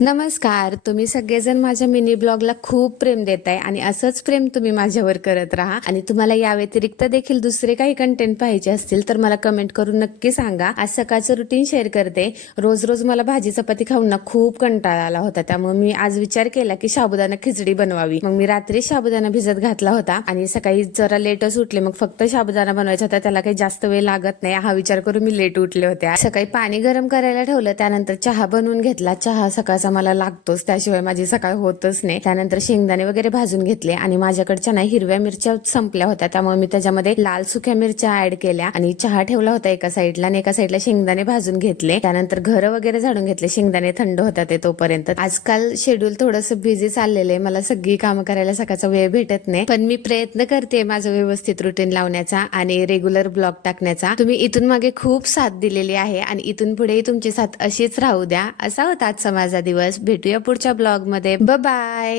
नमस्कार. तुम्ही सगळेजण माझ्या मिनी ब्लॉगला खूप प्रेम देताय आणि असंच प्रेम तुम्ही माझ्यावर करत राहा. आणि तुम्हाला या व्यतिरिक्त देखील दुसरे काही कंटेंट पाहिजे असतील तर मला कमेंट करून नक्की सांगा. आज सकाळचं रुटीन शेअर करते. रोज रोज मला भाजी चपाती खाऊन ना खूप कंटाळा आला होता, त्यामुळे मी आज विचार केला की साबुदाणा खिचडी बनवावी. मग मी रात्री साबुदाणा भिजत घातला होता आणि सकाळी जरा लेटच उठले. मग फक्त साबुदाणा बनवायचा होता, त्याला काही जास्त वेळ लागत नाही हा विचार करून मी लेट उठले होते. सकाळी पाणी गरम करायला ठेवलं, त्यानंतर चहा बनवून घेतला. चहा सकाळचा मला लागतोच, त्याशिवाय माझी सकाळ होतच नाही. त्यानंतर शेंगदाणे वगैरे भाजून घेतले आणि माझ्याकडच्या नाही हिरव्या मिरच्या संपल्या होत्या, त्यामुळे मी त्याच्यामध्ये लाल सुक्या मिरच्या ऍड केल्या आणि चहा ठेवला होता एका साईडला आणि एका साईडला शेंगदाणे भाजून घेतले. त्यानंतर घर वगैरे झाडून घेतले. शेंगदाणे थंड होता ते तोपर्यंत. आजकाल शेड्यूल थोडंसं बिझी चाललेलं आहे, मला सगळी कामं करायला सकाळचा वेळ भेटत नाही, पण मी प्रयत्न करते माझं व्यवस्थित रुटीन लावण्याचा आणि रेग्युलर ब्लॉग टाकण्याचा. तुम्ही इथून मागे खूप साथ दिलेली आहे आणि इथून पुढेही तुमची साथ अशीच राहू द्या. असा होता आजचा माझा दिवस. भेटूया पुढच्या ब्लॉग मध्ये. बाय.